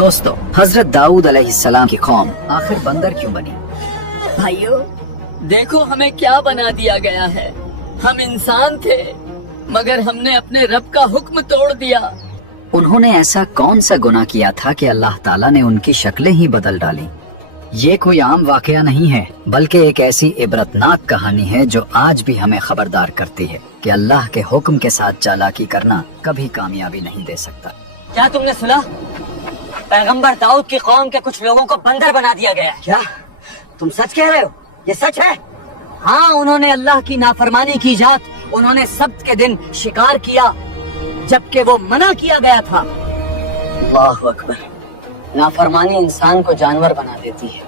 दोस्तों, हजरत दाऊद अलैहिस्सलाम की कौम आखिर बंदर क्यों बनी? भाइयों देखो हमें क्या बना दिया गया है। हम इंसान थे मगर हमने अपने रब का हुक्म तोड़ दिया। उन्होंने ऐसा कौन सा गुनाह किया था कि अल्लाह ताला ने उनकी शक्लें ही बदल डाली? ये कोई आम वाकया नहीं है, बल्कि एक ऐसी इबरतनाक कहानी है जो आज भी हमें खबरदार करती है कि अल्लाह के हुक्म के साथ चालाकी करना कभी कामयाबी नहीं दे सकता। क्या तुमने सुना? पैगंबर दाऊद की कौम के कुछ लोगों को बंदर बना दिया गया है। क्या तुम सच कह रहे हो? ये सच है? हाँ, उन्होंने अल्लाह की नाफरमानी की जात, उन्होंने सब्त के दिन शिकार किया जबकि वो मना किया गया था। अल्लाहु अकबर। नाफरमानी इंसान को जानवर बना देती है,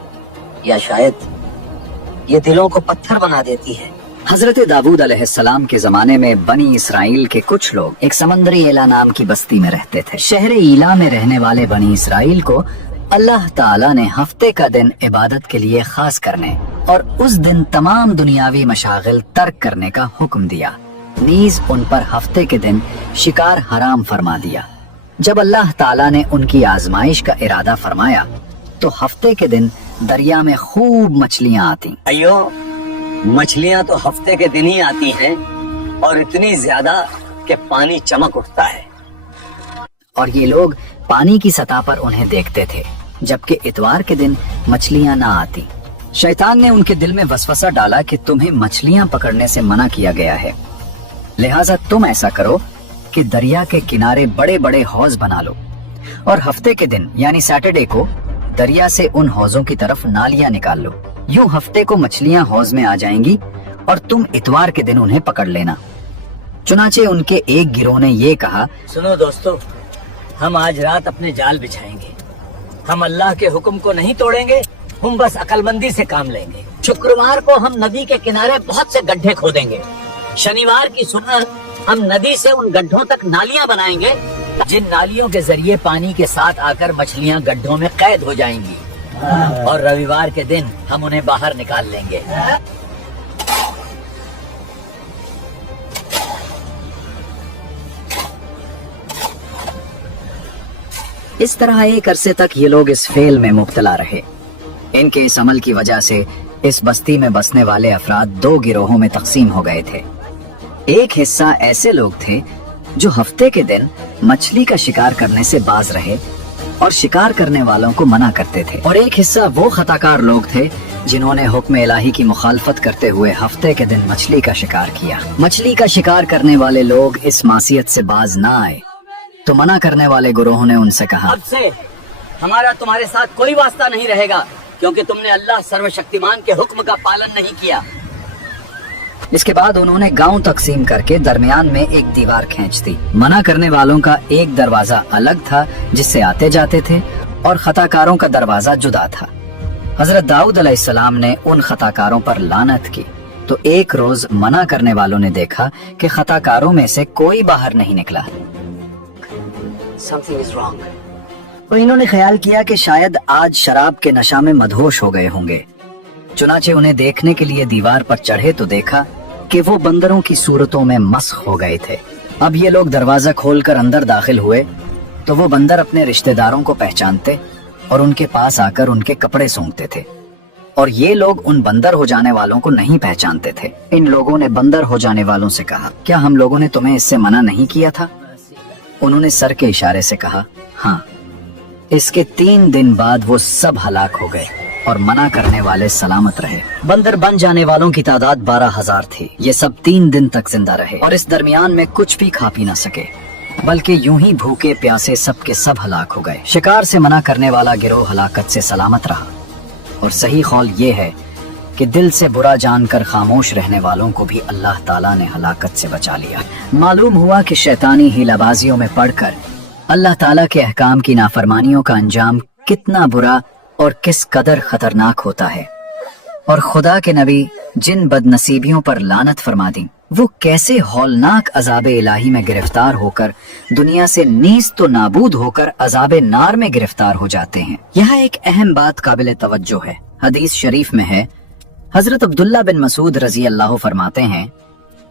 या शायद ये दिलों को पत्थर बना देती है। हजरत दाऊद अलैहिस्सलाम के जमाने में बनी इसराइल के कुछ लोग एक समंदरी इला नाम की बस्ती में रहते थे। शहर ईला में रहने वाले बनी इसराइल को अल्लाह ताला ने हफ्ते का दिन इबादत के लिए खास करने और उस दिन तमाम दुनियावी मशागिल तर्क करने का हुक्म दिया। नीज उन पर हफ्ते के दिन शिकार हराम फरमा दिया। जब अल्लाह ताला ने उनकी आजमाइश का इरादा फरमाया तो हफ्ते के दिन दरिया में खूब मछलियां आती। अयो, मछलियां तो हफ्ते के दिन ही आती हैं और इतनी ज्यादा कि पानी चमक उठता है। और ये लोग पानी की सतह पर उन्हें देखते थे, जबकि इतवार के दिन मछलियां ना आती। शैतान ने उनके दिल में वसवसा डाला कि तुम्हें मछलियां पकड़ने से मना किया गया है, लिहाजा तुम ऐसा करो कि दरिया के किनारे बड़े बड़े हौज बना लो और हफ्ते के दिन यानी सैटरडे को दरिया से उन हौजों की तरफ नालियां निकाल लो। यूं हफ्ते को मछलियां हौज में आ जाएंगी और तुम इतवार के दिन उन्हें पकड़ लेना। चुनाचे उनके एक गिरोह ने ये कहा, सुनो दोस्तों, हम आज रात अपने जाल बिछाएंगे। हम अल्लाह के हुक्म को नहीं तोड़ेंगे, हम बस अकलमंदी से काम लेंगे। शुक्रवार को हम नदी के किनारे बहुत से गड्ढे खोदेंगे। शनिवार की सुबह हम नदी से उन गड्ढों तक नालियां बनाएंगे जिन नालियों के जरिए पानी के साथ आकर मछलियां गड्ढों में कैद हो जाएंगी और रविवार के दिन हम उन्हें बाहर निकाल लेंगे। इस तरह एक अरसे तक ये लोग इस फेल में मुब्तला रहे। इनके इस अमल की वजह से इस बस्ती में बसने वाले अफराद दो गिरोहों में तकसीम हो गए थे। एक हिस्सा ऐसे लोग थे जो हफ्ते के दिन मछली का शिकार करने से बाज रहे और शिकार करने वालों को मना करते थे, और एक हिस्सा वो खताकार लोग थे जिन्होंने हुक्म इलाही की मुखालफत करते हुए हफ्ते के दिन मछली का शिकार किया। मछली का शिकार करने वाले लोग इस मासियत से बाज ना आए तो मना करने वाले गुरोहों ने उनसे कहा, अब से हमारा तुम्हारे साथ कोई वास्ता नहीं रहेगा क्योंकि तुमने अल्लाह सर्वशक्तिमान के हुक्म का पालन नहीं किया। इसके बाद उन्होंने गांव तकसीम करके दरमियान में एक दीवार खींच दी। मना करने वालों का एक दरवाजा अलग था जिससे आते जाते थे और खताकारों का दरवाजा जुदा था। हजरत दाऊद अलैहिस्सलाम ने उन खताकारों पर लानत की तो एक रोज मना करने वालों ने देखा कि खताकारों में से कोई बाहर नहीं निकला। Something is wrong. तो इन्होंने ख्याल किया कि शायद आज शराब के नशा में मदहोश हो गए होंगे। चुनाचे उन्हें देखने के लिए दीवार पर चढ़े तो देखा कि वो बंदरों की सूरतों में मस्ख हो गए थे। अब ये लोग दरवाजा खोलकर अंदर दाखिल हुए तो वो बंदर अपने रिश्तेदारों को पहचानते और उनके पास आकर उनके कपड़े सूंघते थे, और ये लोग उन बंदर हो जाने वालों को नहीं पहचानते थे। इन लोगों ने बंदर हो जाने वालों से कहा, क्या हम लोगों ने तुम्हें इससे मना नहीं किया था? उन्होंने सर के इशारे से कहा, हाँ। इसके 3 दिन बाद वो सब हलाक हो गए और मना करने वाले सलामत रहे। बंदर बन जाने वालों की तादाद 12,000 थी। ये सब 3 दिन तक जिंदा रहे और इस दरमियान में कुछ भी खा पी न सके, बल्कि यूं ही भूखे प्यासे सब के सब हलाक हो गए। शिकार से मना करने वाला गिरोह हलाकत से सलामत रहा, और सही कौल ये है कि दिल से बुरा जानकर खामोश रहने वालों को भी अल्लाह ताला ने हलाकत से बचा लिया। मालूम हुआ कि शैतानी हीलाबाजियों में पड़कर अल्लाह ताला के अहकाम की नाफरमानियों का अंजाम कितना बुरा और किस कदर खतरनाक होता है, और खुदा के नबी जिन बदनसीबियों पर लानत फरमा दी वो कैसे हौलनाक अजाबे इलाही में गिरफ्तार होकर दुनिया से नीज तो नाबूद होकर अजाबे नार में गिरफ्तार हो जाते हैं। यहाँ एक अहम बात काबिल तवज्जो है। हदीस शरीफ में है, हजरत अब्दुल्ला बिन मसूद रजी अल्लाह फरमाते हैं,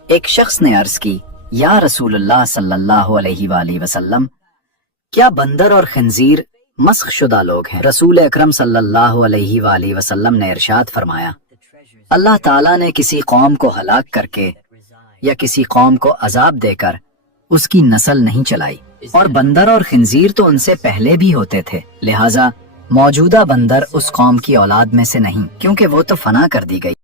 एक शख्स ने अर्ज की, या रसूलुल्लाह सल्लल्लाहु अलैहि वसल्लम, क्या बंदर और खंजीर مسخ शुदा लोग हैं। रसूल अकरम सल्लल्लाहु अलैहि वाली वसल्लम ने इरशाद फरमाया, अल्लाह ताला ने किसी कौम को हलाक करके या किसी कौम को अजाब देकर उसकी नस्ल नहीं चलाई, और बंदर और खिंजीर तो उनसे पहले भी होते थे, लिहाजा मौजूदा बंदर उस कौम की औलाद में से नहीं, क्योंकि वो तो फना कर दी गई।